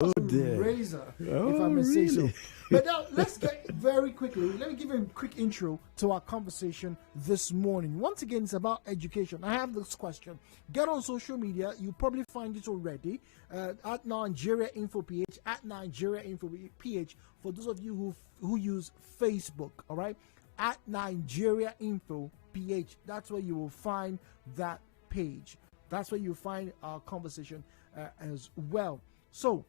Oh dear. Razor, Oh, if I may say really? so. But now let's get very quickly. Let me give you a quick intro to our conversation this morning. Once again, it's about education. I have this question. Get on social media. You probably find it already at Nigeria Info PH, at Nigeria Info PH. For those of you who use Facebook, all right, at Nigeria Info PH. That's where you will find that page. That's where you find our conversation as well. So,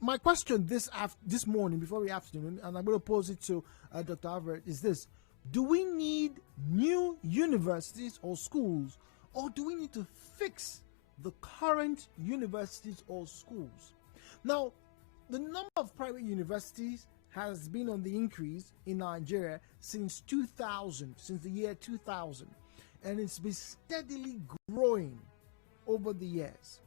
my question this morning, before the afternoon, and I'm going to pose it to Dr. Alfred, is this: do we need new universities or schools, or do we need to fix the current universities or schools? Now, the number of private universities has been on the increase in Nigeria since the year 2000, and it's been steadily growing over the years.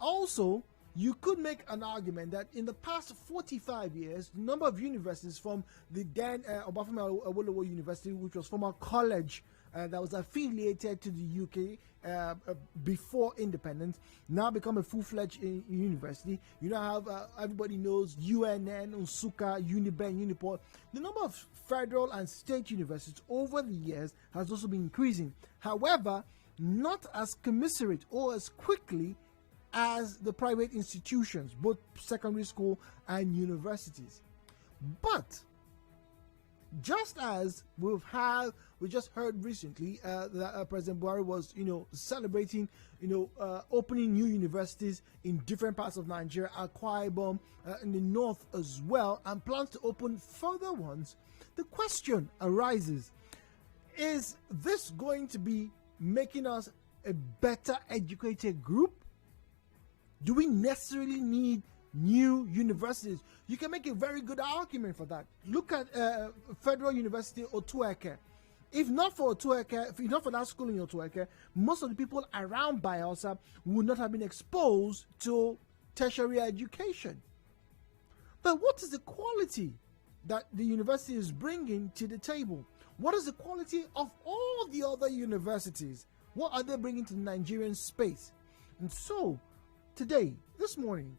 Also, you could make an argument that in the past 45 years, the number of universities from the then Obafemi Awolowo University, which was former college that was affiliated to the UK before independence, now become a full-fledged university. You now have, everybody knows, UNN, Nsukka, Uniben, Uniport. The number of federal and state universities over the years has also been increasing. However, not as commensurate or as quickly as the private institutions, both secondary school and universities. But just as we just heard recently that President Buhari was, celebrating, opening new universities in different parts of Nigeria, Akwa Ibom, in the north as well, and plans to open further ones. The question arises: is this going to be making us a better educated group? Do we necessarily need new universities? You can make a very good argument for that. Look at Federal University Otueke. If not for that school in Otueke, most of the people around Bayelsa would not have been exposed to tertiary education. But what is the quality that the university is bringing to the table? What is the quality of all the other universities? What are they bringing to the Nigerian space? And so, today, this morning,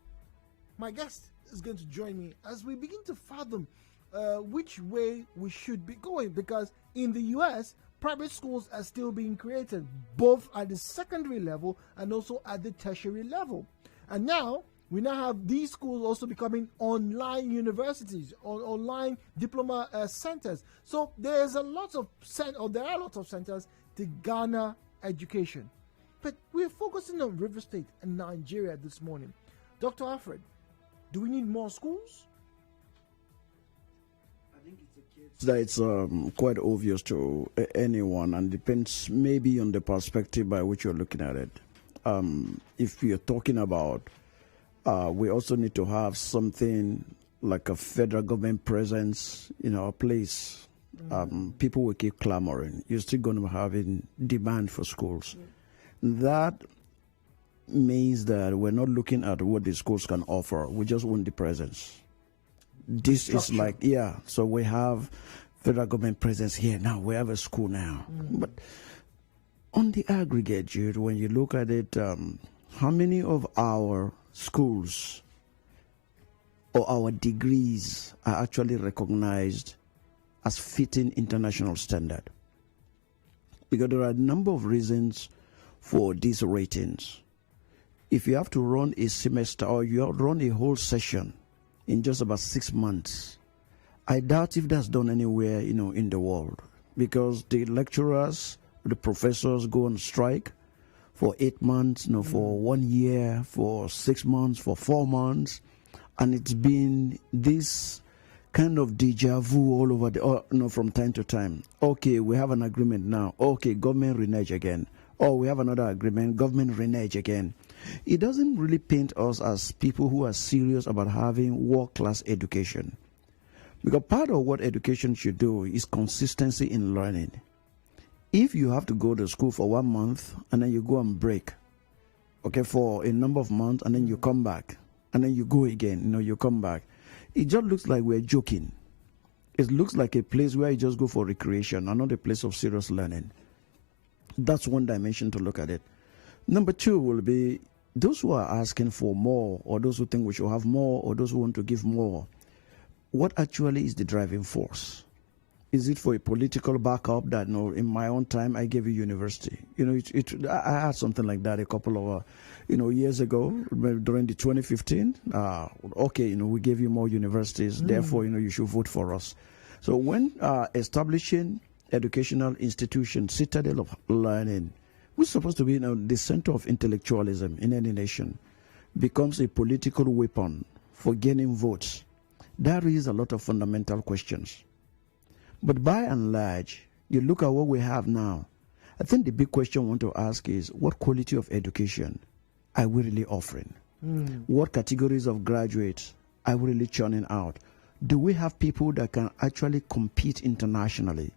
my guest is going to join me as we begin to fathom which way we should be going, because in the US, private schools are still being created, both at the secondary level and also at the tertiary level. And now, we now have these schools also becoming online universities, or online diploma centers. So there are a lot of centers to garner education. But we're focusing on River State and Nigeria this morning. Dr. Alfred, do we need more schools? I think it's a case that it's quite obvious to anyone, and depends maybe on the perspective by which you're looking at it. If you're talking about, we also need to have something like a federal government presence in our place. People will keep clamoring. You're still going to have a demand for schools. That means that we're not looking at what the schools can offer. We just want the presence. This is like, so we have federal government presence here now. We have a school now. But on the aggregate, Jude, when you look at it, how many of our schools or our degrees are actually recognized as fitting international standard? Because there are a number of reasons for these ratings. If you have to run a semester or you run a whole session in just about 6 months, I doubt if that's done anywhere, in the world, because the lecturers, the professors go on strike for 8 months, for 1 year, for 6 months, for 4 months, and it's been this kind of deja vu all over from time to time. Okay, we have an agreement now. Okay, government renege again. Oh, we have another agreement, government renege again. It doesn't really paint us as people who are serious about having world-class education. Because part of what education should do is consistency in learning. If you have to go to school for 1 month and then you go on break, okay, for a number of months, and then you come back, and then you go again, you come back, it just looks like we're joking. It looks like a place where you just go for recreation and not a place of serious learning. That's one dimension to look at it. Number two will be those who are asking for more, or those who think we should have more, or those who want to give more, what actually is the driving force? Is it for a political backup that, no, in my own time I gave you university? I had something like that a couple of years ago during the 2015. Okay, we gave you more universities, therefore you should vote for us. So when establishing educational institutions, citadel of learning, which is supposed to be the center of intellectualism in any nation, becomes a political weapon for gaining votes, that raises a lot of fundamental questions. But by and large, you look at what we have now, I think the big question I want to ask is, what quality of education are we really offering? What categories of graduates are we really churning out? Do we have people that can actually compete internationally?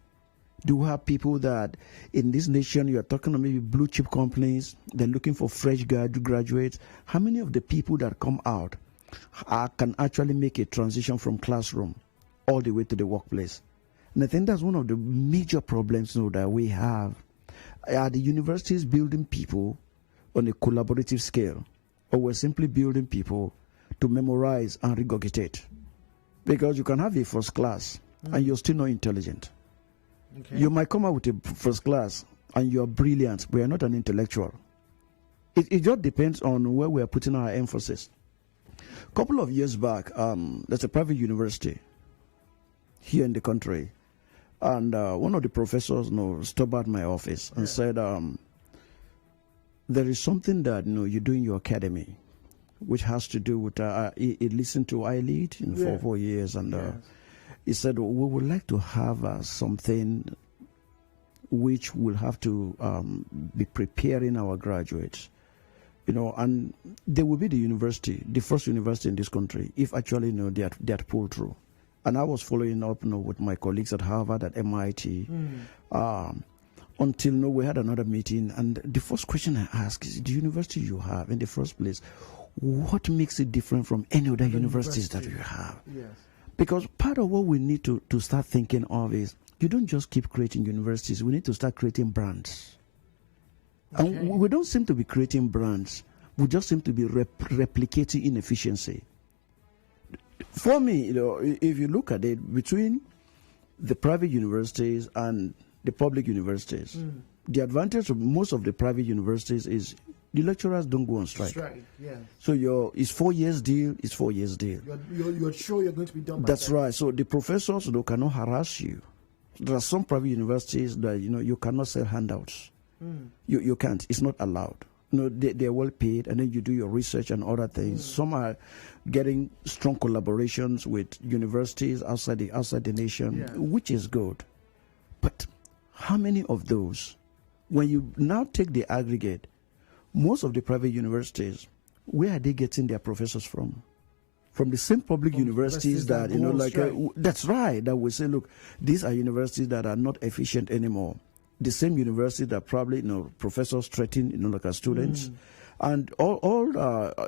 Do we have people that in this nation, you're talking about maybe blue chip companies, they're looking for fresh graduates? How many of the people that come out can actually make a transition from classroom all the way to the workplace? And I think that's one of the major problems that we have. Are the universities building people on a collaborative scale, or we're simply building people to memorize and regurgitate? Because you can have a first class and you're still not intelligent. Okay. You might come out with a first class and you're brilliant, but you're not an intellectual. It just depends on where we're putting our emphasis. A couple of years back, there's a private university here in the country. And one of the professors stopped at my office and said, there is something that you do in your academy, which has to do with, he listened to iLead for 4 years, and he said, we would like to have something which will have to be preparing our graduates, and they will be the first university in this country, if actually they had pulled through. And I was following up with my colleagues at Harvard, at MIT, until we had another meeting. And the first question I asked is, the university you have in the first place, what makes it different from any other universities that you have? Yes. Because part of what we need to start thinking of is, you don't just keep creating universities, we need to start creating brands. Okay. And we don't seem to be creating brands, we just seem to be replicating inefficiency. For me, if you look at it, between the private universities and the public universities, the advantage of most of the private universities is the lecturers don't go on strike. Yeah. So it's 4 years deal, it's 4 years deal. You're sure you're going to be done by That's right. So the professors cannot harass you. There are some private universities that you cannot sell handouts. You can't. It's not allowed. They're well paid, and then you do your research and other things. Some are getting strong collaborations with universities outside the nation, which is good. But how many of those, when you now take the aggregate, most of the private universities, where are they getting their professors from? From the same public universities that that's right, that we say, look, these are universities that are not efficient anymore. The same university that probably professors threaten like our students, and all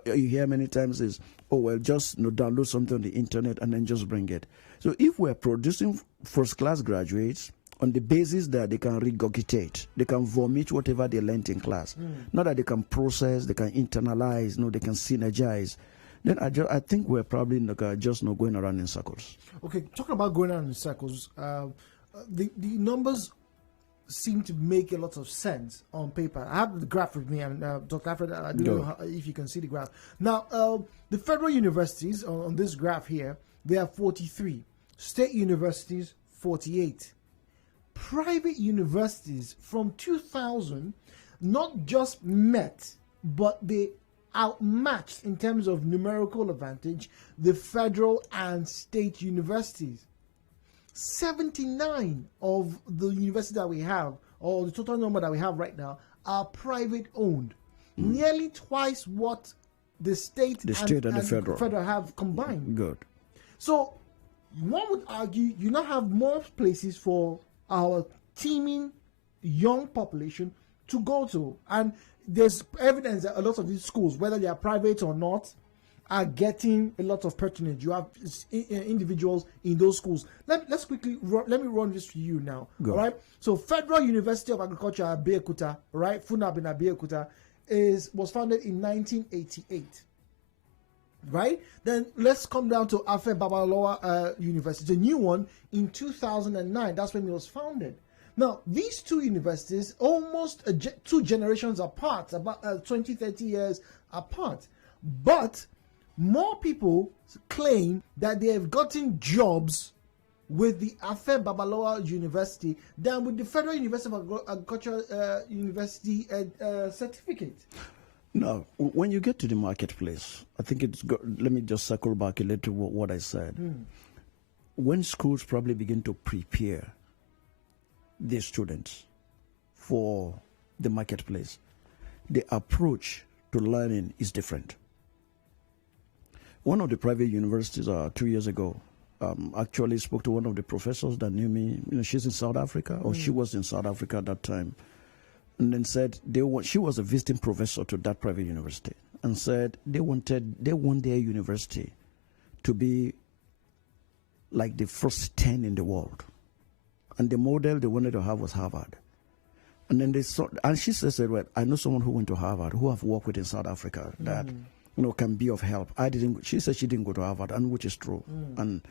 you hear many times is, oh well, just download something on the internet and then just bring it. So if we're producing first class graduates on the basis that they can regurgitate, they can vomit whatever they learned in class, not that they can process, they can internalize, they can synergize, then I think we're probably just going around in circles. Okay, talking about going around in circles, the numbers seem to make a lot of sense on paper. I have the graph with me, and Dr. Alfred, I don't know if you can see the graph. Now, the federal universities on this graph here, they are 43. State universities, 48. Private universities from 2000 not just met, but they outmatched in terms of numerical advantage the federal and state universities. 79 of the universities that we have, or the total number that we have right now, are private owned. Nearly twice what the state and the federal have combined. Good. So one would argue you now have more places for our teeming young population to go to. And there's evidence that a lot of these schools, whether they are private or not, are getting a lot of patronage. You have individuals in those schools. Let's quickly let me run this to you now. Go. All right. So Federal University of Agriculture Abeokuta, right? FUNAB in Abeokuta, was founded in 1988. Right? Then let's come down to Alfred Babalola University, the new one in 2009. That's when it was founded. Now, these two universities, almost two generations apart, about 20, 30 years apart. But more people claim that they have gotten jobs with the Alfred Babalola University than with the Federal University of Agriculture University certificate. No, when you get to the marketplace, I think let me just circle back a little to what I said. When schools probably begin to prepare their students for the marketplace, the approach to learning is different. One of the private universities 2 years ago actually spoke to one of the professors that knew me. She's in South Africa, or she was in South Africa at that time. And then said she was a visiting professor to that private university, and said they want their university to be like the first 10 in the world, and the model they wanted to have was Harvard. And then and she said, "Well, I know someone who went to Harvard, who I've worked with in South Africa, that can be of help." I didn't. She said she didn't go to Harvard, and which is true. And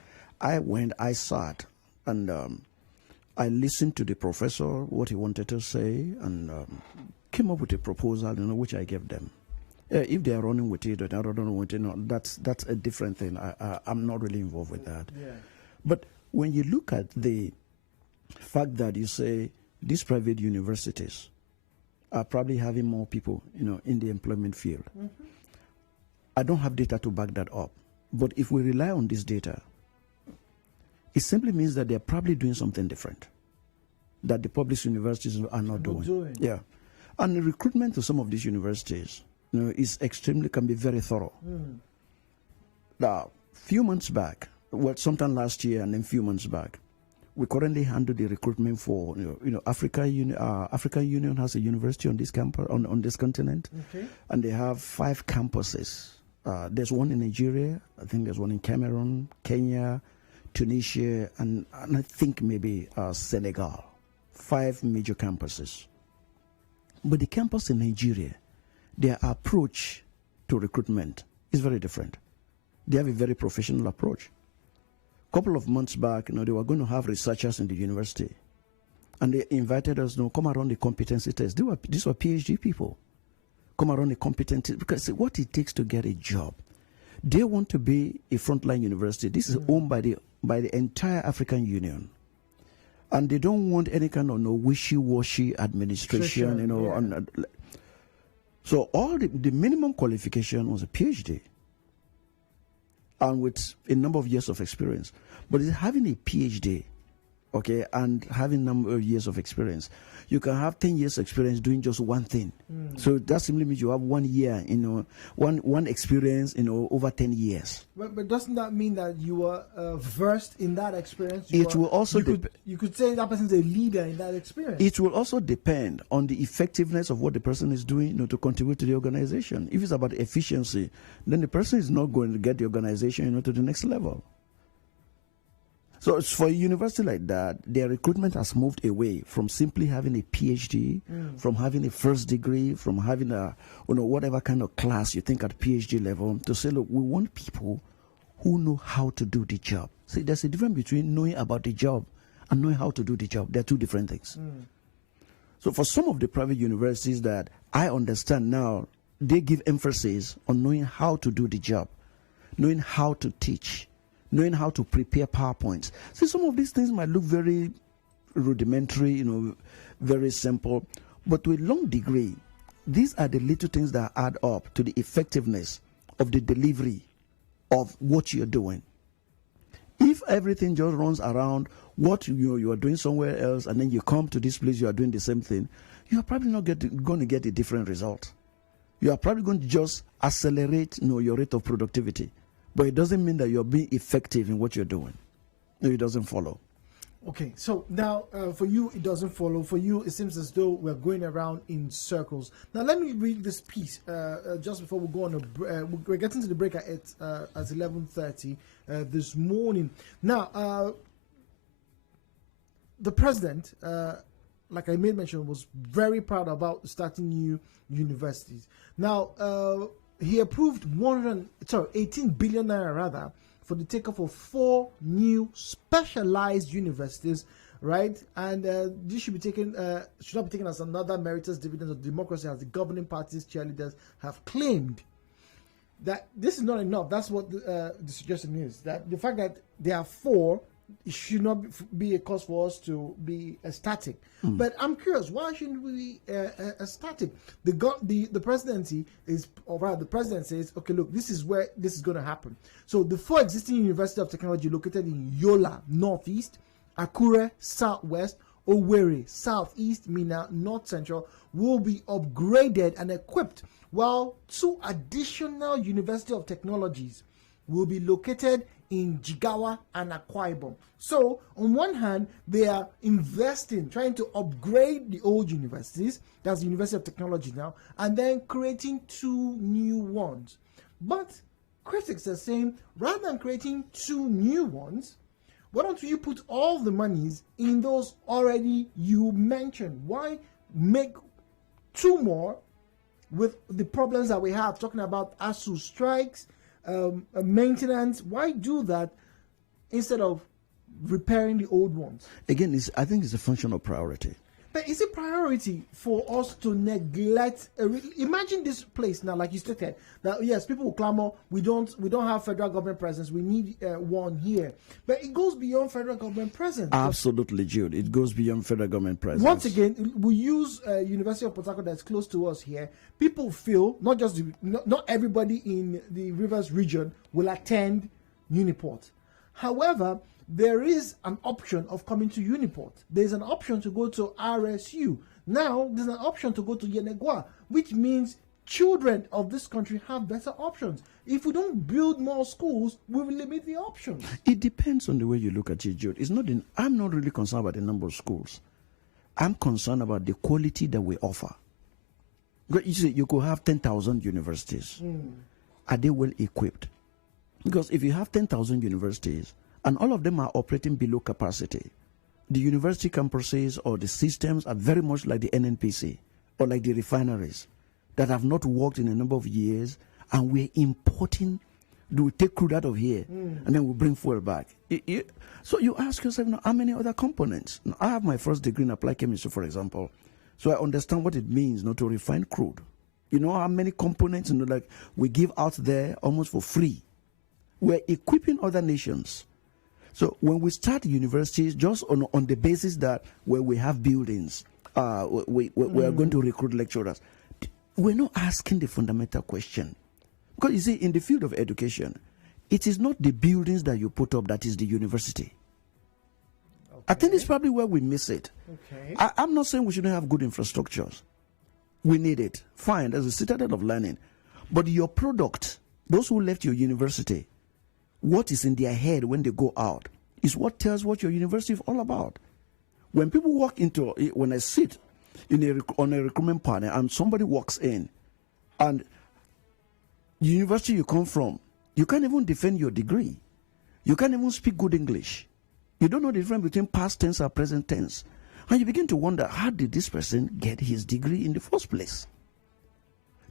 I sat, and I listened to the professor, what he wanted to say, and came up with a proposal, which I gave them. If they are running with it or not running with it, that's a different thing. I'm not really involved with that. Yeah. But when you look at the fact that you say these private universities are probably having more people, in the employment field, I don't have data to back that up. But if we rely on this data, it simply means that they're probably doing something different that the public universities are not doing. Yeah. And the recruitment to some of these universities, can be very thorough. Now, few months back, sometime last year and then few months back, we currently handle the recruitment for, African Union has a university on this campus, on this continent. Okay. And they have 5 campuses. There's one in Nigeria, I think there's one in Cameroon, Kenya, Tunisia, and I think maybe Senegal. 5 major campuses. But the campus in Nigeria, their approach to recruitment is very different. They have a very professional approach. A couple of months back, they were going to have researchers in the university. And they invited us, come around the competency test. These were PhD people. Come around the competency, because what it takes to get a job. They want to be a frontline university. This is owned by the entire African Union. And they don't want any kind of wishy-washy administration, So all the minimum qualification was a PhD, and with a number of years of experience. But having a PhD, and having a number of years of experience, you can have 10 years experience doing just one thing. So that simply means you have 1 year, one experience, over 10 years. But doesn't that mean that you are versed in that experience? You could say that person's a leader in that experience. It will also depend on the effectiveness of what the person is doing, to contribute to the organization. If it's about efficiency, then the person is not going to get the organization, to the next level. So for a university like that, their recruitment has moved away from simply having a PhD, from having a first degree, from having a, whatever kind of class you think at PhD level, to say, look, we want people who know how to do the job. See, there's a difference between knowing about the job and knowing how to do the job. They're two different things. So for some of the private universities that I understand now, they give emphasis on knowing how to do the job, knowing how to teach, knowing how to prepare PowerPoints. See, some of these things might look very rudimentary, very simple, but to a long degree, these are the little things that add up to the effectiveness of the delivery of what you're doing. If everything just runs around what you are doing somewhere else, and then you come to this place, you are doing the same thing, you are probably not going to get a different result. You are probably going to just accelerate your rate of productivity. But it doesn't mean that you're being effective in what you're doing. No, it doesn't follow. Okay, so now for you, it doesn't follow. For you, it seems as though we're going around in circles. Now, let me read this piece just before we go on. We're getting to the break at 11:30 this morning. Now, the president like I made mention, was very proud about starting new universities. Now, he approved 18 billion naira rather for the takeoff of 4 new specialized universities, right? And this should not be taken as another meritorious dividend of democracy, as the governing party's cheerleaders have claimed. That this is not enough. That's what the suggestion is. That the fact that there are 4, it should not be a cause for us to be static. But I'm curious, why shouldn't we be static? The presidency is, or rather, the president says, okay, look, this is where this is going to happen. So the 4 existing University of Technology located in Yola, Northeast, Akure, Southwest, Owerri, Southeast, Mina, North Central, will be upgraded and equipped, while 2 additional University of Technologies will be located in Jigawa and Akwa Ibom. So, on one hand, they are investing, trying to upgrade the old universities, that's the University of Technology now, and then creating 2 new ones. But critics are saying, rather than creating 2 new ones, why don't you put all the monies in those already you mentioned? Why make 2 more with the problems that we have, talking about ASU strikes, maintenance? Why do that instead of repairing the old ones? Again, I think it's a function of priority. But is it priority for us to neglect? Imagine this place now, like you stated, that yes, people will clamor. We don't have federal government presence. We need one here. But it goes beyond federal government presence. Absolutely, Jude. It goes beyond federal government presence. Once again, we use University of Port Harcourt that's close to us here. People feel not everybody in the Rivers region will attend Uniport. However, there is an option of coming to Uniport. There's an option to go to RSU. Now, there's an option to go to Yenegua, which means children of this country have better options. If we don't build more schools, we will limit the options. It depends on the way you look at it, Jude. I'm not really concerned about the number of schools. I'm concerned about the quality that we offer. You see, you could have 10,000 universities. Are they well equipped? Because if you have 10,000 universities, and all of them are operating below capacity, the university campuses or the systems are very much like the NNPC or like the refineries that have not worked in a number of years, and we're importing, we take crude out of here, and then we bring fuel back. So you ask yourself, how many other components? Now, I have my first degree in applied chemistry, for example, so I understand what it means to refine crude. You know how many components like we give out there almost for free. We're equipping other nations. So when we start universities, just on the basis that where we have buildings, we are going to recruit lecturers, we're not asking the fundamental question. Because you see, in the field of education, it is not the buildings that you put up that is the university. Okay. I think it's probably where we miss it. Okay. I'm not saying we shouldn't have good infrastructures. We need it. Fine, there's a citadel of learning. But your product, those who left your university, what is in their head when they go out is what tells what your university is all about. When people walk when I sit on a recruitment panel and somebody walks in, and the university you come from, you can't even defend your degree. You can't even speak good English. You don't know the difference between past tense and present tense. And you begin to wonder, how did this person get his degree in the first place?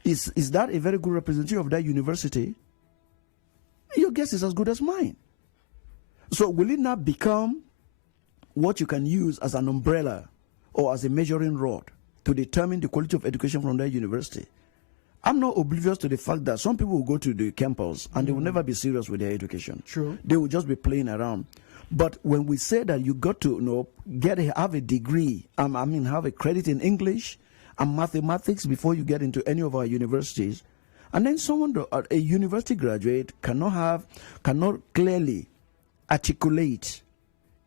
Is that a very good representative of that university? Your guess is as good as mine. So will it not become what you can use as an umbrella or as a measuring rod to determine the quality of education from that university? I'm not oblivious to the fact that some people will go to the campus and they will never be serious with their education. True. They will just be playing around. But when we say that you got to have a degree, have a credit in English and mathematics before you get into any of our universities, and then a university graduate cannot clearly articulate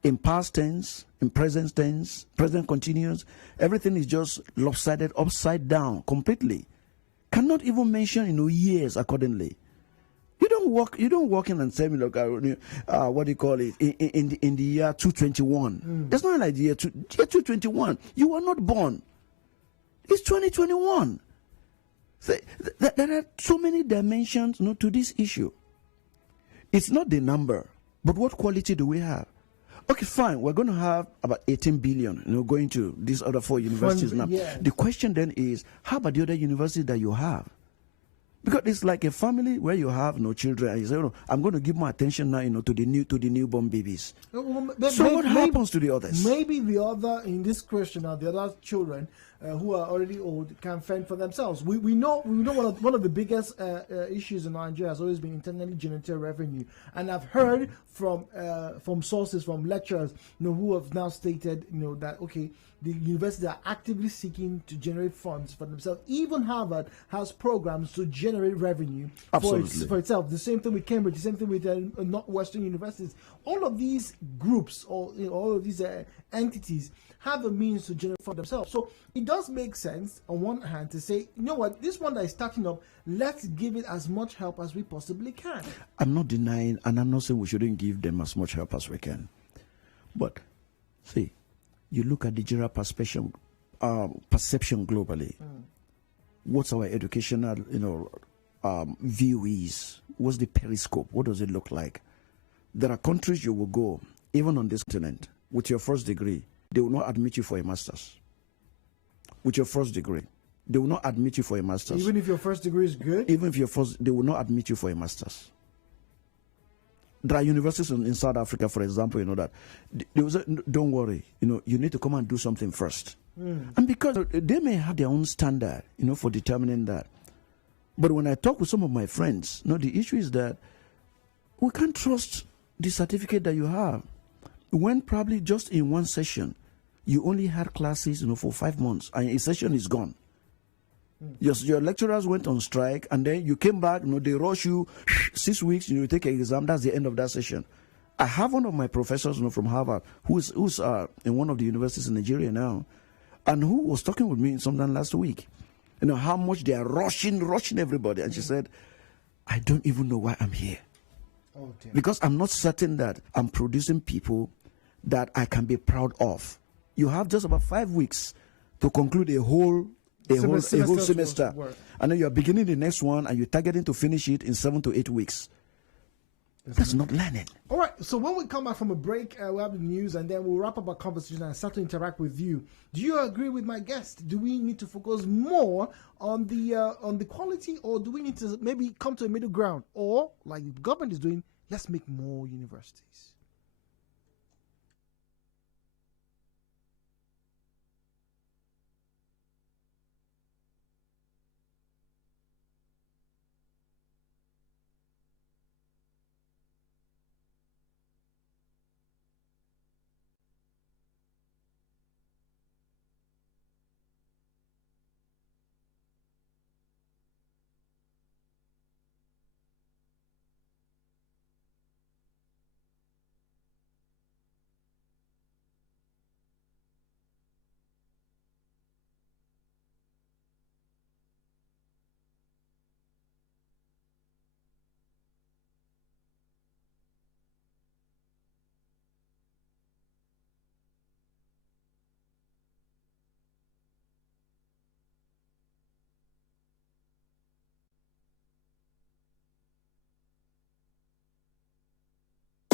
in past tense, in present tense, present continuous, everything is just lopsided, upside down completely. Cannot even mention years accordingly. You don't walk in and say, look, what do you call it, in the year 221. That's not like the year 221. You were not born. It's 2021. There are so many dimensions to this issue. It's not the number, but what quality do we have? Okay, fine. We're going to have about 18 billion, going to these other 4 universities now. Yeah. The question then is, how about the other universities that you have? Because it's like a family where you have no children, and you say, I'm going to give more attention now, to the newborn babies. So what happens to the others? Maybe the other in this question are the other children who are already old can fend for themselves. We know one of the biggest issues in Nigeria has always been internally generated revenue, and I've heard from sources, from lecturers, who have now stated, that okay, the universities are actively seeking to generate funds for themselves. Even Harvard has programs to generate revenue for itself. The same thing with Cambridge, the same thing with Northwestern universities. All of these groups, or all of these entities, have a means to generate for themselves. So it does make sense on one hand to say, you know what, this one that is starting up, let's give it as much help as we possibly can. I'm not denying, and I'm not saying we shouldn't give them as much help as we can. But see, you look at the general perception globally. What's our educational, view is? What's the periscope? What does it look like? There are countries you will go, even on this continent, with your first degree, they will not admit you for a master's. With your first degree, they will not admit you for a master's. Even if your first degree is good? Even if they will not admit you for a master's. There are universities in South Africa, for example, that they will say, don't worry, you need to come and do something first. And because they may have their own standard, for determining that. But when I talk with some of my friends, the issue is that we can't trust the certificate that you have. When probably just in one session, you only had classes, for 5 months, and a session is gone. Your lecturers went on strike, and then you came back, they rush you 6 weeks, you take an exam, that's the end of that session. I have one of my professors, from Harvard, who's in one of the universities in Nigeria now, and who was talking with me sometime last week, how much they are rushing everybody. And she said, I don't even know why I'm here. Oh, because I'm not certain that I'm producing people that I can be proud of. You have just about 5 weeks to conclude a whole semester. And then you're beginning the next one, and you're targeting to finish it in 7 to 8 weeks. That's not learning. All right, so when we come back from a break, we'll have the news, and then we'll wrap up our conversation and start to interact with you. Do you agree with my guest? Do we need to focus more on the quality, or do we need to maybe come to a middle ground? Or, like the government is doing, let's make more universities?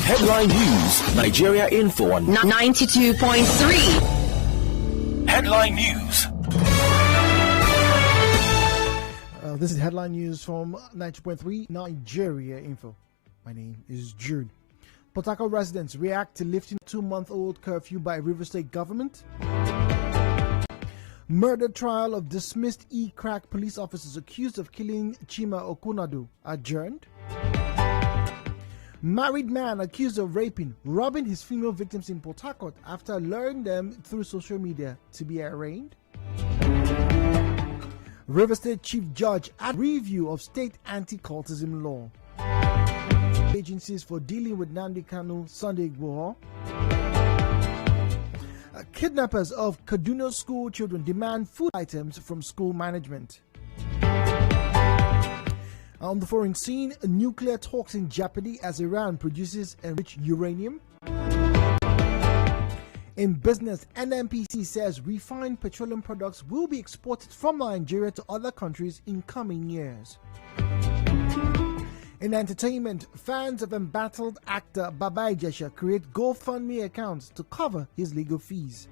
Headline News, Nigeria Info on 92.3. Headline News. This is Headline News from 90.3 Nigeria Info. My name is Jude. Port Harcourt residents react to lifting 2-month-old curfew by River State government. Murder trial of dismissed E-Crack police officers accused of killing Chima Okunadu adjourned. Married man accused of robbing his female victims in Port Harcourt after luring them through social media to be arraigned. River State Chief Judge at review of state anti-cultism law. Agencies for dealing with Nnamdi Kanu, Sunday Igboho. Kidnappers of Kaduna school children demand food items from school management. On the foreign scene, nuclear talks in jeopardy as Iran produces enriched uranium. In business, NNPC says refined petroleum products will be exported from Nigeria to other countries in coming years. In entertainment, fans of embattled actor Baba Ijesha create GoFundMe accounts to cover his legal fees.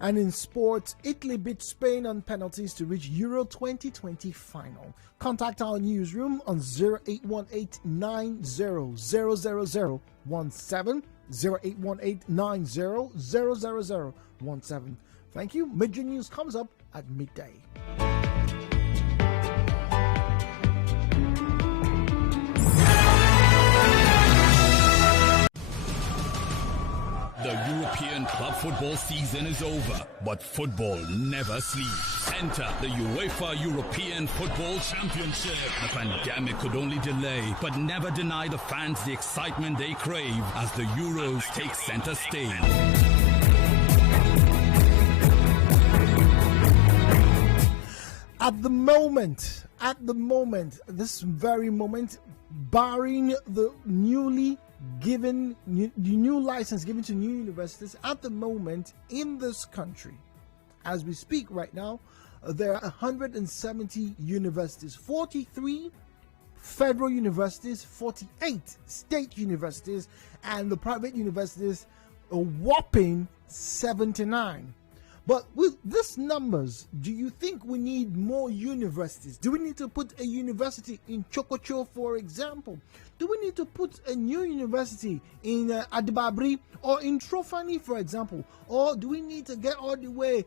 And in sports, Italy beat Spain on penalties to reach Euro 2020 final. Contact our newsroom on 0818-90-00017, 0818-90-00017. Thank you. Major news comes up at midday. The European club football season is over, but football never sleeps. Enter the UEFA European Football Championship. The pandemic could only delay, but never deny the fans the excitement they crave as the Euros take center stage. At the moment, this very moment, barring the new license given to new universities, at the moment in this country, as we speak right now, there are 170 universities, 43 federal universities, 48 state universities, and the private universities a whopping 79. But with these numbers, do you think we need more universities? Do we need to put a university in Chokocho, for example? Do we need to put a new university in Adibabri or in Trofani, for example? Or do we need to get all the way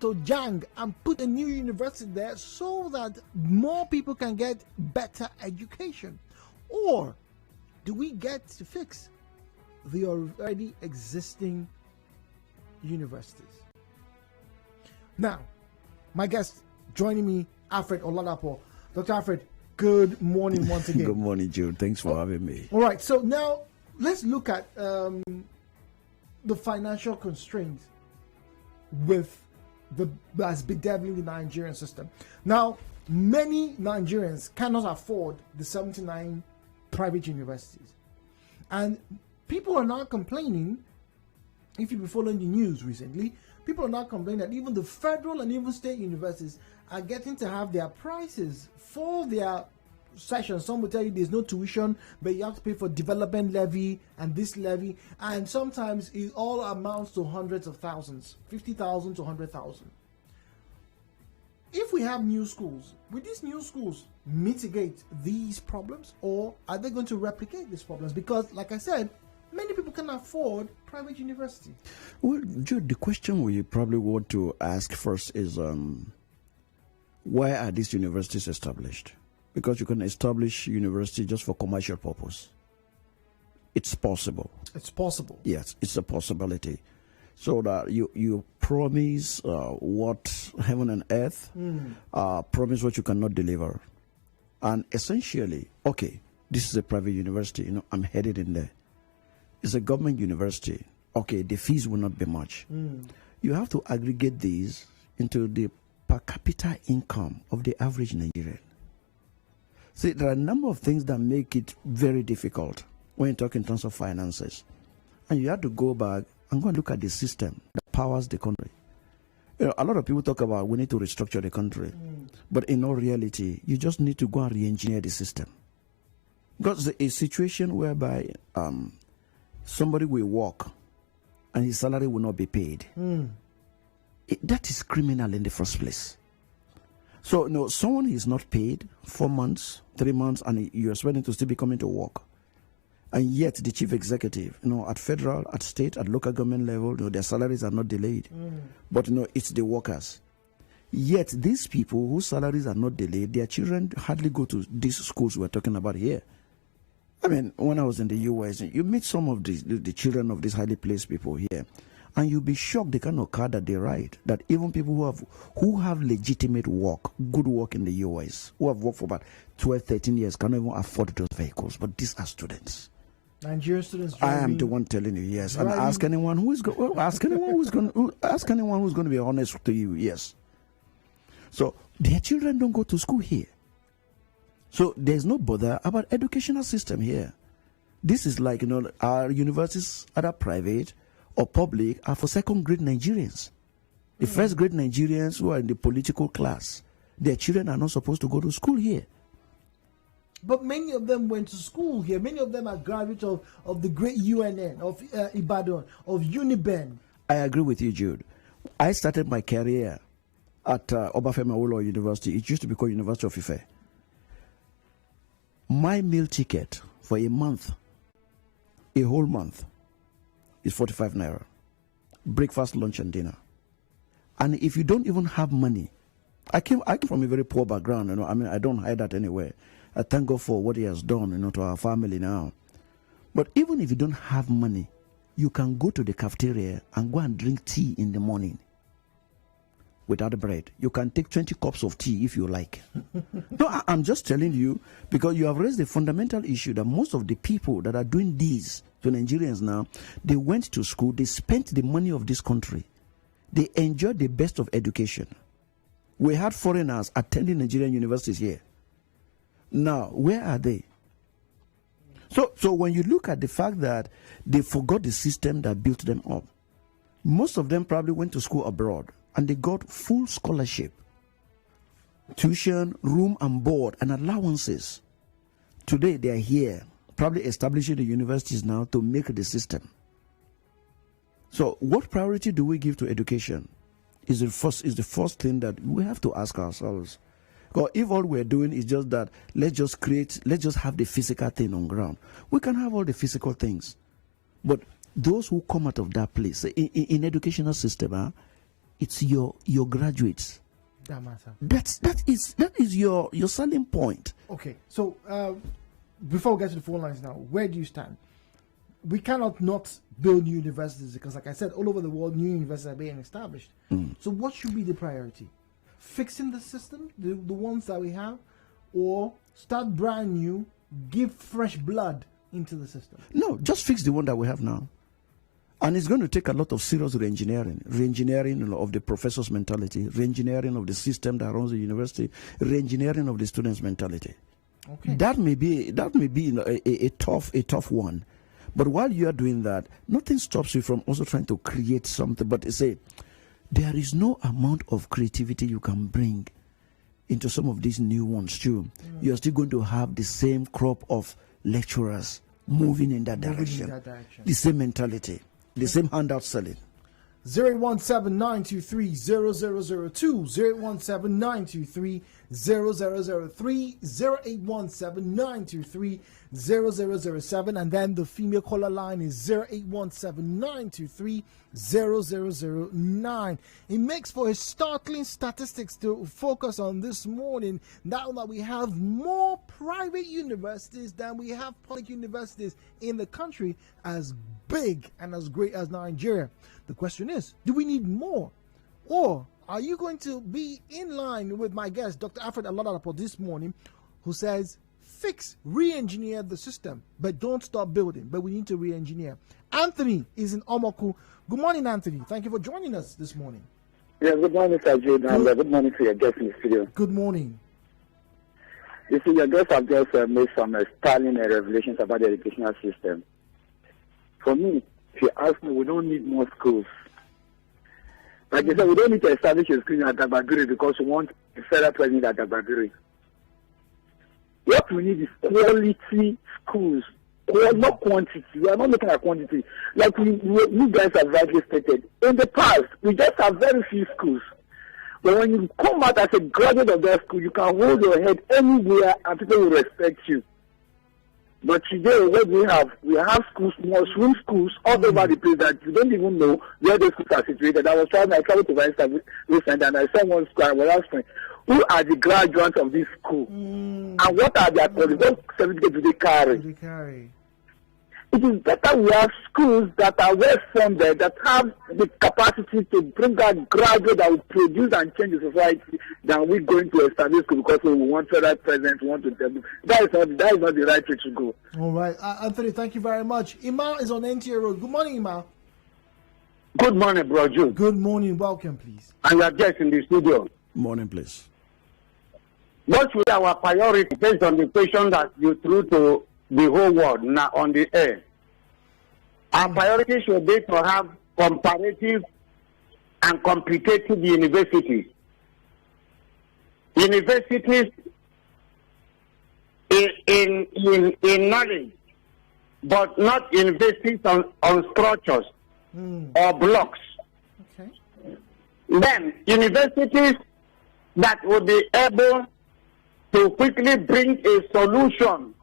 to Jang and put a new university there so that more people can get better education? Or do we get to fix the already existing universities? Now, my guest joining me, Alfred Oladapo. Dr. Alfred, good morning once again. Good morning, Jude. Thanks for having me. All right, so now let's look at the financial constraints that's bedeviling the Nigerian system. Now, many Nigerians cannot afford the 79 private universities. And people are now complaining, if you've been following the news recently, people are now complaining that even the federal and even state universities are getting to have their prices for their sessions. Some will tell you there's no tuition, but you have to pay for development levy and this levy, and sometimes it all amounts to hundreds of thousands, 50,000 to 100,000. If we have new schools, will these new schools mitigate these problems, or are they going to replicate these problems? Because, like I said, many people can afford private university. Well, Jude, the question we probably want to ask first is, why are these universities established? Because you can establish university just for commercial purpose. It's possible. It's possible. Yes, it's a possibility. So that you promise what heaven and earth, promise what you cannot deliver. And essentially, okay, this is a private university, I'm headed in there. It's a government university. Okay, the fees will not be much. You have to aggregate these into the per capita income of the average Nigerian. See, there are a number of things that make it very difficult when you talk in terms of finances. And you have to go back and go and look at the system that powers the country. A lot of people talk about we need to restructure the country. But in all reality, you just need to go and re-engineer the system. Because a situation whereby somebody will work and his salary will not be paid, that is criminal in the first place. So, someone is not paid 4 months, 3 months, and you're expecting to still be coming to work. And yet, the chief executive, at federal, at state, at local government level, their salaries are not delayed. But, it's the workers. Yet, these people whose salaries are not delayed, their children hardly go to these schools we're talking about here. I mean, when I was in the US, you meet some of the children of these highly placed people here, and you'll be shocked the kind of car that they ride. That even people who have legitimate work, good work in the US, who have worked for about 12, 13 years, cannot even afford those vehicles. But these are students. Nigerian students. I am the one telling you, yes. And ask anyone who's going to be honest to you, yes. So their children don't go to school here. So there's no bother about educational system here. This is like, our universities, either private or public, are for second-grade Nigerians. The first-grade Nigerians who are in the political class, their children are not supposed to go to school here. But many of them went to school here. Many of them are graduates of the great UNN, of Ibadan, of Uniben. I agree with you, Jude. I started my career at Obafemi Awolowo University. It used to be called University of Ife. My meal ticket for a month, a whole month, is 45 naira. Breakfast, lunch, and dinner. And if you don't even have money, I came from a very poor background, you know. I mean, I don't hide that anywhere. I thank God for what He has done, you know, to our family now. But even if you don't have money, you can go to the cafeteria and go and drink tea in the morning without bread. You can take 20 cups of tea if you like. No, I'm just telling you, because you have raised the fundamental issue that most of the people that are doing this to Nigerians now, they went to school, they spent the money of this country, they enjoyed the best of education. We had foreigners attending Nigerian universities here. Now, where are they? So when you look at the fact that they forgot the system that built them up, most of them probably went to school abroad and they got full scholarship, tuition, room and board, and allowances. Today they are here, probably establishing the universities now to make the system. So what priority do we give to education? Is the first thing that we have to ask ourselves. Because if all we're doing is just that, let's just have the physical thing on ground. We can have all the physical things. But those who come out of that place, in educational system, it's your graduates. That matter. That is your selling point. Okay, so before we get to the phone lines now, where do you stand? We cannot not build new universities because, like I said, all over the world, new universities are being established. So what should be the priority? Fixing the system, the ones that we have, or start brand new, give fresh blood into the system? No, just fix the one that we have now. And it's going to take a lot of serious re-engineering of the professor's mentality, re-engineering of the system that runs the university, re-engineering of the student's mentality. Okay. That may be a tough one. But while you are doing that, nothing stops you from also trying to create something. But say, there is no amount of creativity you can bring into some of these new ones too. You're still going to have the same crop of lecturers moving in that direction. The same mentality, the same handout selling. 017-923-0002, 017-923-0003, 0817923-0007, and then the female caller line is 0817923-0009. It makes for a startling statistics to focus on this morning, now that we have more private universities than we have public universities in the country, as big and as great as Nigeria. The question is, do we need more? Or are you going to be in line with my guest, Dr. Alfred Oladapo, this morning, who says, fix, re-engineer the system, but don't stop building, but we need to re-engineer. Anthony is in Omoku. Good morning, Anthony. Thank you for joining us this morning. Yeah, good morning, Sir Jude, and good morning to your guest in the studio. Good morning. You see, your guests have just made some startling revelations about the educational system. For me, if you ask me, we don't need more schools. Like you said, we don't need to establish a school at Dagbagiri because we want a federal president at Dagbagiri. What we need is quality schools, not quantity. We are not looking at quantity. Like you guys have rightly stated, in the past, we just have very few schools. But when you come out as a graduate of that school, you can hold your head anywhere and people will respect you. But today, what we have schools, more swim schools all over the place that you don't even know where those schools are situated. I traveled to Vice recently and I saw one school and I was asking, who are the graduates of this school? And what are their qualifications? What certificates do they carry? It is better we have schools that are well funded, that have the capacity to bring out graduates that will produce and change the society, than we going to establish school because we want federal president, we want to tell them. That is not the right way to go. All right. Anthony, thank you very much. Ima is on NTA Road. Good morning, Ima. Good morning, Bro Jude. Good morning. Welcome, please. And you are just in the studio. Morning, please. What will be our priority based on the question that you threw to the whole world now on the air? Our priority should be to have comparative and competitive universities. Universities in knowledge, but not investing on structures or blocks. Okay. Then universities that will be able to quickly bring a solution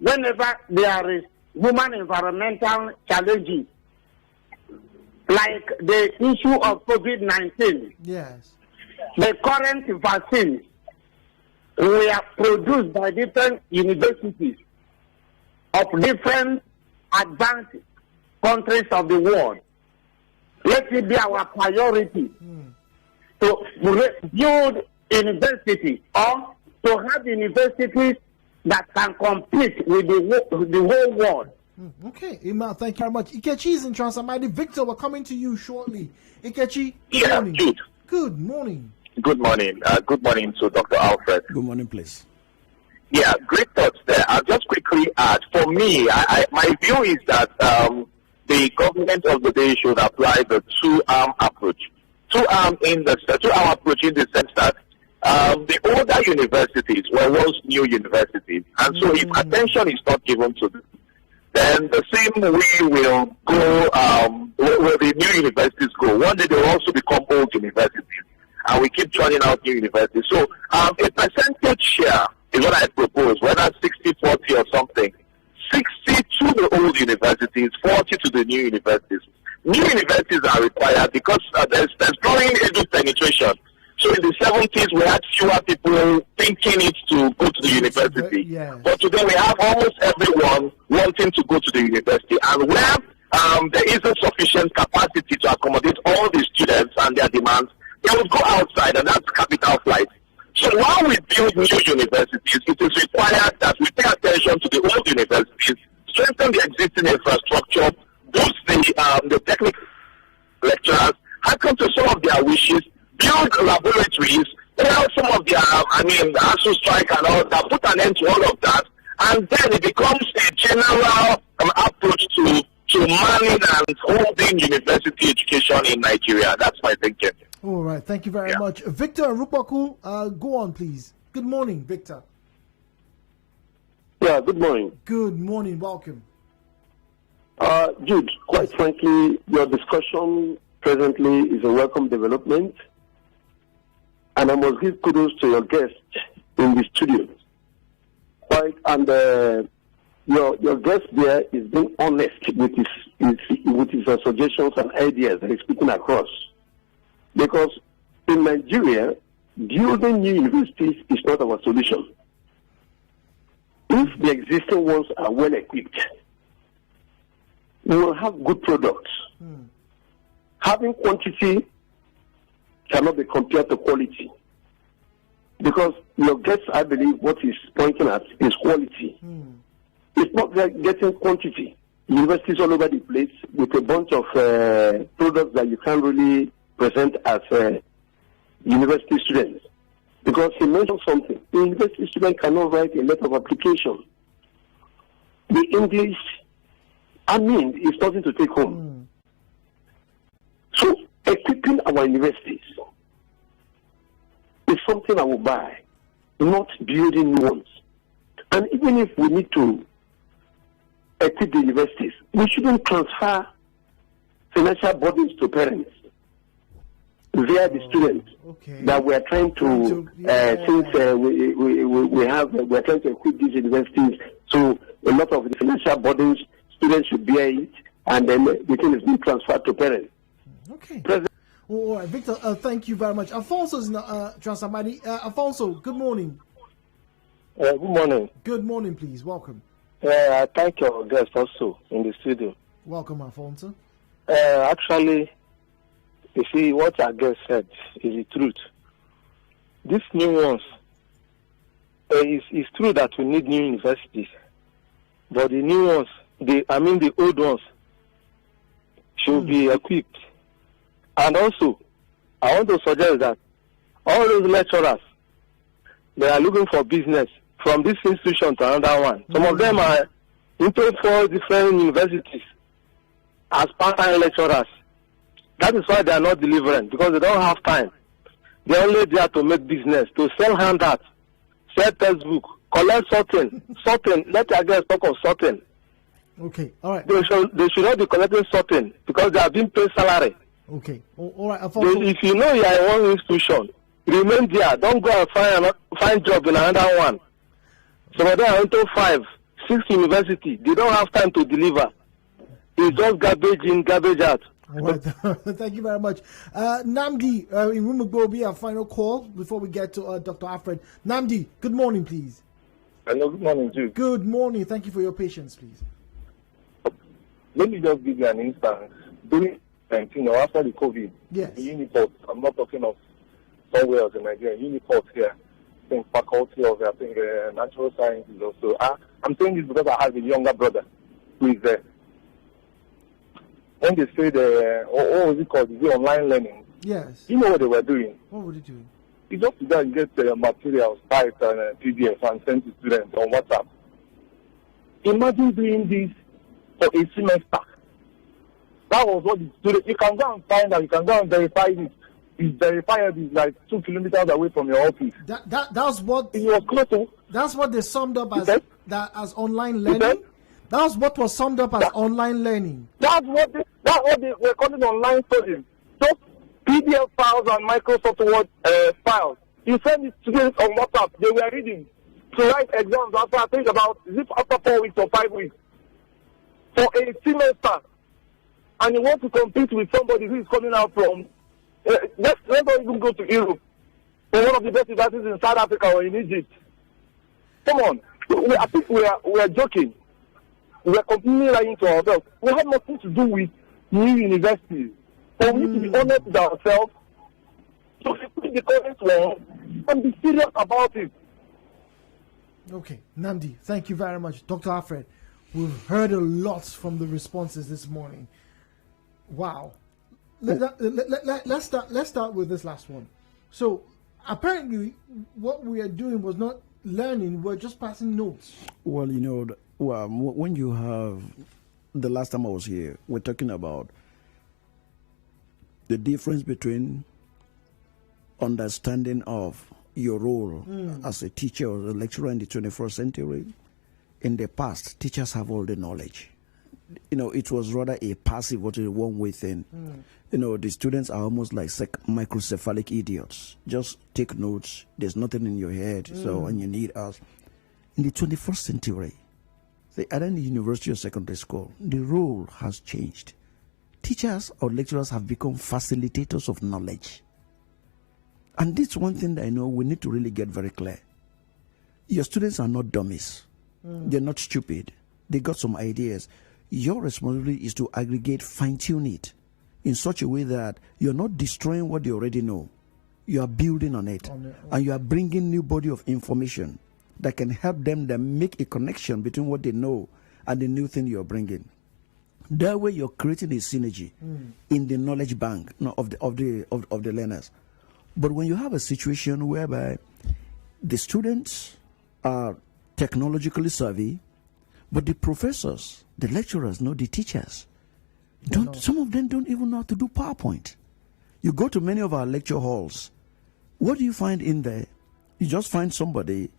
whenever there is human environmental challenges, like the issue of COVID-19. Yes. The current vaccines were produced by different universities of different advanced countries of the world. Let it be our priority to build universities or to have universities that can compete with the whole world. Okay, Ima, thank you very much. Ikechi is in Transamadi. Victor, we're coming to you shortly. Ikechi, good morning. Good. Good morning. Good morning. Good morning to Dr. Alfred. Good morning, please. Yeah, great thoughts there. I'll just quickly add, for me, my view is that the government of the day should apply the two-arm approach. Two-arm approach in the sense that the older universities were once new universities, and so if attention is not given to them, then the same way will go, where the new universities go. One day they will also become old universities, and we keep churning out new universities. So a percentage share is what I propose, whether 60-40 or something. 60 to the old universities, 40 to the new universities. New universities are required because there's growing edu penetration. So in the 70s, we had fewer people thinking it to go to the university. Yes. But today we have almost everyone wanting to go to the university. And where there isn't sufficient capacity to accommodate all the students and their demands, they will go outside, and that's capital flight. So while we build new universities, it is required that we pay attention to the old universities, strengthen the existing infrastructure, boost the technical lecturers, hearken to some of their wishes, build laboratories, tell some of their, ASU strike and all that, put an end to all of that, and then it becomes a general approach to manning and holding university education in Nigeria. That's my thinking. All right, thank you very much. Victor Rupaku, go on, please. Good morning, Victor. Yeah, good morning. Good morning, welcome. Jude, quite frankly, your discussion presently is a welcome development, and I must give kudos to your guest in the studio. Your guest there is being honest with his suggestions and ideas that he's putting across. Because in Nigeria, building new universities is not our solution. If the existing ones are well equipped, we will have good products. Having quantity cannot be compared to quality. Because your guest, I believe, what he's pointing at is quality. It's not like getting quantity. Universities all over the place with a bunch of products that you can't really present as university students. Because he mentioned something. The university student cannot write a letter of application. The English, is nothing to take home. So, equipping our universities is something I will buy, not building new ones. And even if we need to equip the universities, we shouldn't transfer financial burdens to parents via the students that we are trying to we're trying to equip these universities, so a lot of the financial burdens students should bear it, and then the thing is being transferred to parents. Okay. All right, Victor, thank you very much. Alfonso is in Transamadi. Alfonso, good morning. Good morning. Good morning, please. Welcome. I thank your guest also in the studio. Welcome, Alfonso. Actually, you see, what our guest said is the truth. These new ones, it's true that we need new universities, but the new ones, the old ones, should be equipped. And also, I want to suggest that all those lecturers, they are looking for business from this institution to another one. Some of them are into 4 different universities as part-time lecturers. That is why they are not delivering, because they don't have time. They are only there to make business, to sell handouts, sell textbook, collect something. Let the girls talk of something. Okay, all right. They should not be collecting something because they are being paid salary. Okay, all right. Alfonso. If you know you are in one institution, remain there. Don't go and find job in another one. Some of them are into 5, 6 university. They don't have time to deliver. It's just garbage in, garbage out. All right. Thank you very much. Namdi, in Rumugbo will be our final call before we get to Dr. Alfred. Namdi, good morning, please. Hello, good morning, too. Good morning. Thank you for your patience, please. Let me just give you an instance. During 19 or after the COVID, yes. in Uniport, I'm not talking of somewhere else in Nigeria, Uniport here, I think faculty of natural sciences also. I'm saying this because I have a younger brother who is there. When they say what was it called? Is it online learning? Yes. You know what they were doing? What were they doing? You just to go and get materials, typed and PDF and sent to students on WhatsApp. Imagine doing this for a semester. That was what the student. You can go and find out. You can go and verify this. It's verified is like 2 kilometers away from your office. That's what. It was close to. That's what they summed up as online learning. That's what was summed up as online learning. That's what they were calling online studying. Just PDF files and Microsoft Word files. You send it to students on WhatsApp. They were reading to write exams after I think about after 4 weeks or 5 weeks for a semester. And you want to compete with somebody who is coming out from. Let's not even go to Europe. Or one of the best universities in South Africa or in Egypt. Come on, I think we are joking. We are completely lying to ourselves. We have nothing to do with new universities. But we need to be honest with ourselves, to speak the current one, and be serious about it. Okay, Namdi, thank you very much. Dr. Alfred, we've heard a lot from the responses this morning. Wow. Let's start with this last one. So, apparently, what we are doing was not learning, we're just passing notes. Well, when you have, the last time I was here, we're talking about the difference between understanding of your role as a teacher or a lecturer in the 21st century. In the past, teachers have all the knowledge. It was rather a passive, what is a one-way thing. The students are almost like microcephalic idiots. Just take notes. There's nothing in your head, and you need us. In the 21st century, either in the university or secondary school, the role has changed. Teachers or lecturers have become facilitators of knowledge. And this one thing that I know we need to really get very clear. Your students are not dummies. They're not stupid. They got some ideas. Your responsibility is to aggregate, fine-tune it in such a way that you're not destroying what they already know. You are building on it. And you are bringing new body of information that can help them make a connection between what they know and the new thing you're bringing. That way, you're creating a synergy in the knowledge bank of the learners. But when you have a situation whereby the students are technologically savvy, but the professors, the lecturers, the teachers, some of them don't even know how to do PowerPoint. You go to many of our lecture halls. What do you find in there? You just find somebody,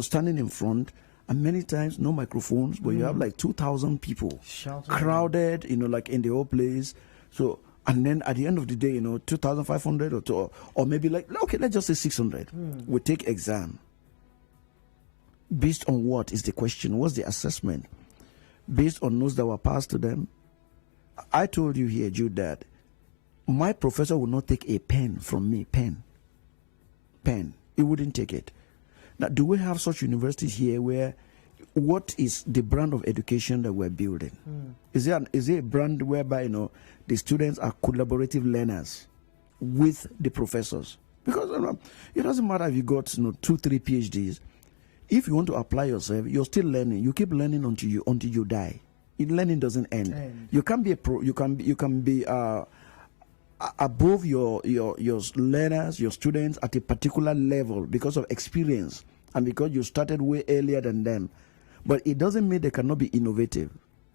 standing in front, and many times no microphones, but you have like 2,000 people crowded, like in the whole place. So, and then at the end of the day, 2,500 or maybe let's just say 600. We take exam. Based on what is the question? What's the assessment? Based on notes that were passed to them. I told you here, Jude, that my professor would not take a pen from me. Pen. He wouldn't take it. Now, do we have such universities here where what is the brand of education that we're building? Is there a brand whereby the students are collaborative learners with the professors? Because it doesn't matter if you got 2-3 PhDs. If you want to apply yourself, you're still learning. You keep learning until you die. Learning doesn't end. You can be you can be above your learners, your students at a particular level because of experience and because you started way earlier than them. But it doesn't mean they cannot be innovative.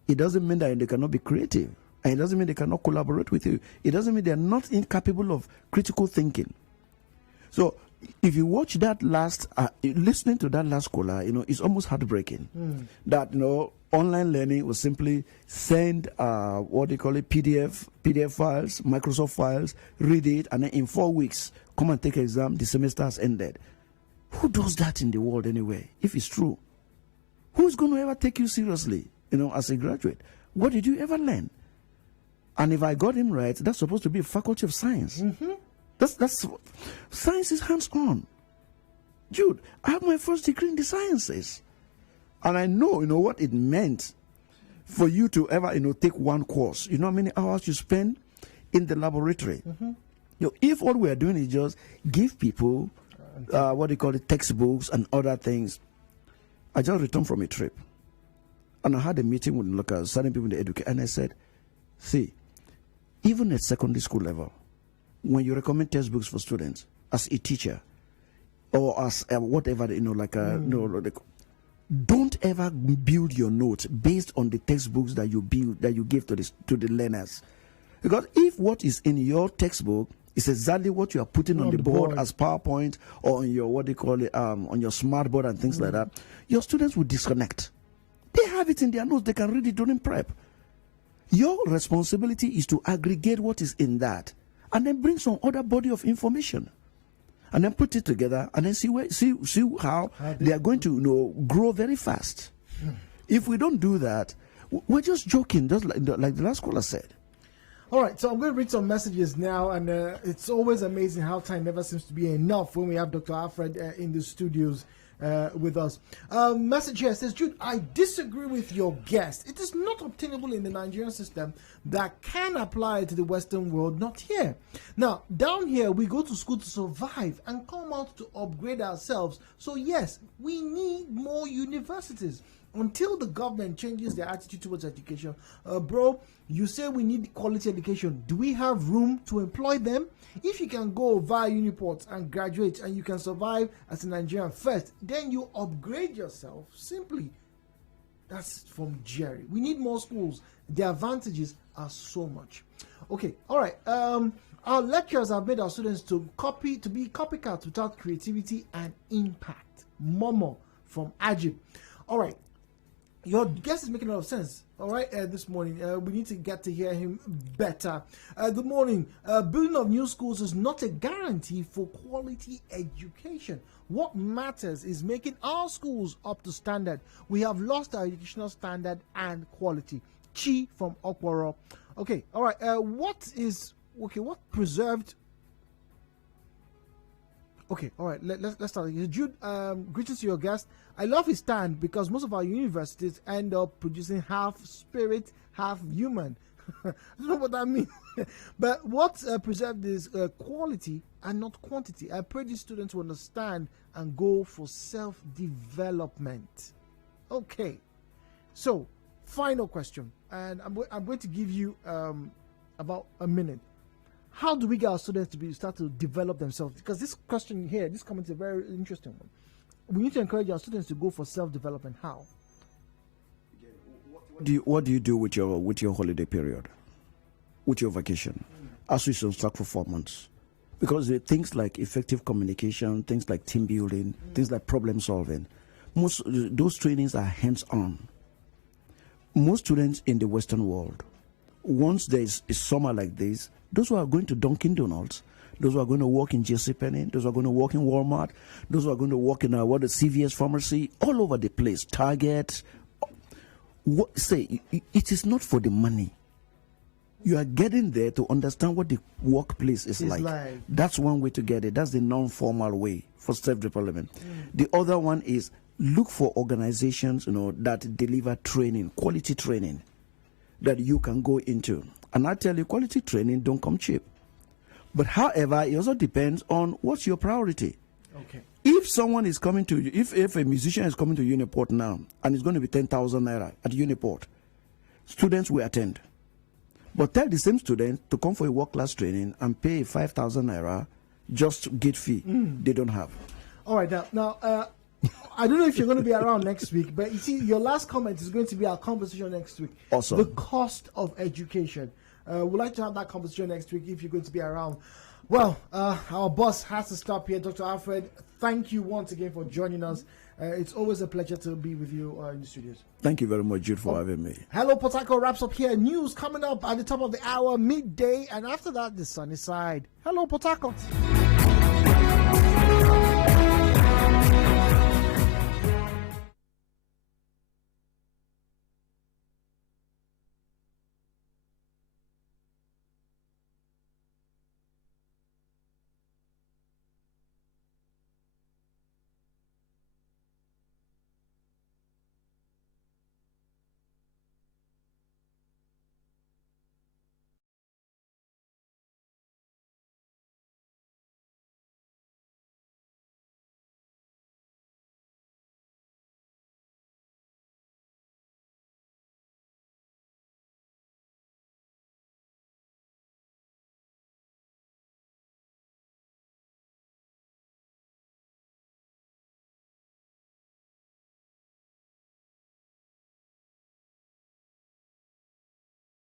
It doesn't mean that they cannot be creative. And it doesn't mean they cannot collaborate with you. It doesn't mean they're not incapable of critical thinking. So if you watch that last, listening to that last caller, it's almost heartbreaking. That online learning will simply send what they call it, PDF files, Microsoft files, read it, and then in 4 weeks come and take exam. The semester has ended. Who does that in the world anyway? If it's true, who's going to ever take you seriously? As a graduate, what did you ever learn? And if I got him right, that's supposed to be a faculty of science. That's science is hands-on. Jude, I have my first degree in the sciences, and I know what it meant for you to ever take one course. You know how many hours you spend in the laboratory. If all we are doing is just give people what they call it, textbooks and other things. I just returned from a trip, and I had a meeting with certain people in the education, and I said, see, even at secondary school level, when you recommend textbooks for students as a teacher or as whatever, don't ever build your notes based on the textbooks that you give to the learners. Because if what is in your textbook is exactly what you are putting on the board as PowerPoint or on your, what they call it, on your smart board and things like that, your students will disconnect. They have it in their notes. They can read it during prep. Your responsibility is to aggregate what is in that and then bring some other body of information and then put it together and then see how they are going to grow very fast. If we don't do that, we're just joking, just like the last caller said. All right, so I'm going to read some messages now, and it's always amazing how time never seems to be enough when we have Dr. Alfred in the studios with us. Message here says, Jude, I disagree with your guest. It is not obtainable in the Nigerian system that can apply to the Western world, not here. Now, down here, we go to school to survive and come out to upgrade ourselves. So yes, we need more universities. Until the government changes their attitude towards education, bro, you say we need quality education. Do we have room to employ them? If you can go via Uniports and graduate and you can survive as a Nigerian first, then you upgrade yourself simply. That's from Jerry. We need more schools. The advantages are so much. Okay, all right. Our lecturers have made our students to be copycats without creativity and impact. Momo from Ajib. All right. Your guest is making a lot of sense. All right, this morning we need to get to hear him better. Good morning. Building of new schools is not a guarantee for quality education. What matters is making our schools up to standard. We have lost our educational standard and quality. Chi from Okworo. Okay, all right. What preserved? Okay, all right. Let's start. Jude, greetings to your guest. I love his stand because most of our universities end up producing half spirit, half human. I don't know what that means. But what preserved is quality and not quantity. I pray these students will understand and go for self-development. Okay. So, final question. And I'm going to give you about a minute. How do we get our students to start to develop themselves? Because this question here, this comment is a very interesting one. We need to encourage our students to go for self-development. How? What do you do with your holiday period, with your vacation, as we instruct for 4 months? Because there are things like effective communication, things like team building, things like problem solving. Most those trainings are hands-on. Most students in the Western world, once there is a summer like this, those who are going to Dunkin' Donuts, those who are going to work in JCPenney, those who are going to work in Walmart, those who are going to work in the CVS pharmacy, all over the place, Target. It is not for the money. You are getting there to understand what the workplace is like. That's one way to get it. That's the non-formal way for self-development. The other one is look for organizations, that deliver training, quality training that you can go into. And I tell you, quality training don't come cheap. But however, it also depends on what's your priority. Okay. If someone is coming to you, if a musician is coming to Uniport now, and it's going to be 10,000 naira at Uniport, students will attend. But tell the same student to come for a work-class training and pay 5,000 naira just gate fee. They don't have. All right, now I don't know if you're going to be around next week, but you see, your last comment is going to be our conversation next week. Awesome. The cost of education. We'd like to have that conversation next week if you're going to be around. Well, our boss has to stop here. Dr. Alfred, thank you once again for joining us. It's always a pleasure to be with you in the studios. Thank you very much, Jude, for having me. Hello, Port Harcourt wraps up here. News coming up at the top of the hour, midday, and after that, the sunny side. Hello, Port Harcourt.